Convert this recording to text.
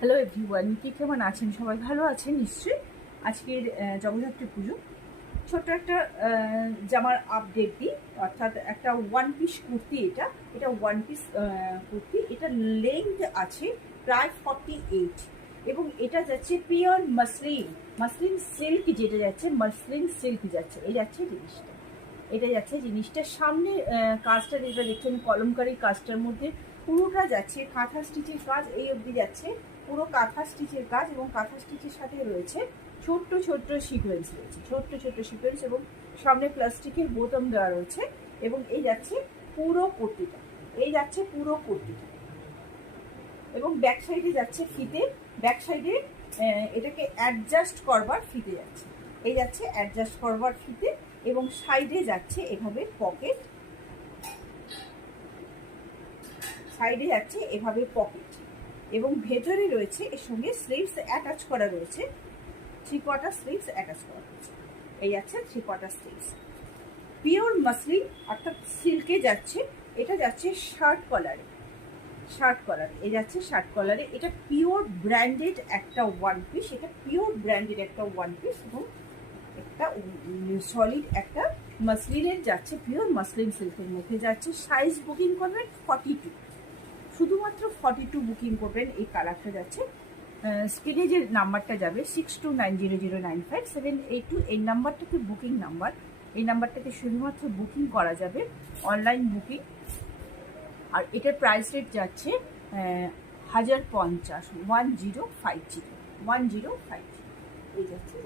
Hello everyone, কি কেমন আছেন? সবাই ভালো আছেন নিশ্চয়ই। আজকের জগদ্ধাত্রী পুজো ছোট্ট একটা জামার আপডেট দিই। অর্থাৎ একটা ওয়ান পিস কুর্তি, এটা ওয়ান পিস কুর্তি। এটা লেন্থ আছে প্রায় 48 এবং এটা যাচ্ছে পিওর মাসলিন সিল্ক, যেটা যাচ্ছে মাসলিন সিল্ক যাচ্ছে। এই যাচ্ছে জিনিসটা, এটা যাচ্ছে জিনিসটা সামনে কাজটা যেটা দেখছেন কলমকারী কাজটার মধ্যে পুরোটা যাচ্ছে কাঁথা স্টিচের কাজ, এই অবধি যাচ্ছে পুরো কাঁথা স্টিচের কাজ। এবং কাঁথা স্টিচের সাথে রয়েছে ছোট্ট ছোট্ট সিকোয়েন্স রয়েছে, ছোট্ট ছোট্ট সিকোয়েন্স, এবং সামনে প্লাস্টিকের বোতাম দেওয়া রয়েছে। এবং এই যাচ্ছে পুরো কুর্তিটা, এই যাচ্ছে পুরো কুর্তিটা। এবং ব্যাক সাইডে যাচ্ছে ফিতে, ব্যাক সাইডে এটাকে অ্যাডজাস্ট করবার ফিতে যাচ্ছে, এই যাচ্ছে অ্যাডজাস্ট করবার ফিতে। এবং সাইডে যাচ্ছে এভাবে পকেট, সাইডে যাচ্ছে এভাবে পকেট। এবং ভেতরে রয়েছে এর সঙ্গে স্লিভস অ্যাটাচ করা রয়েছে, 3/4 স্লিভস অ্যাটাচ করা রয়েছে। এই যাচ্ছে 3/4 স্লিভস, পিওর মাসলিন অর্থাৎ সিল্কে যাচ্ছে। এটা যাচ্ছে শার্ট কলারে, শার্ট কলার, এই যাচ্ছে শার্ট কলারে। এটা পিওর ব্র্যান্ডেড একটা ওয়ান পিস, এটা পিওর ব্র্যান্ডেড একটা ওয়ান পিস এবং একটা সলিড একটা মাসলিনের যাচ্ছে, পিওর মাসলিন সিল্কের মধ্যে যাচ্ছে। সাইজ বুকিং করবেন 42, শুধুমাত্র 42 বুকিং করবেন। এই কালারটা যাচ্ছে। স্ক্রিনে যে নাম্বারটা যাবে 6290095782, এই নাম্বারটাকে বুকিং নাম্বার, এই নাম্বারটাকে শুধুমাত্র বুকিং করা যাবে, অনলাইন বুকিং। আর এটার প্রাইস রেট যাচ্ছে 1050, 1050 এই যাচ্ছে।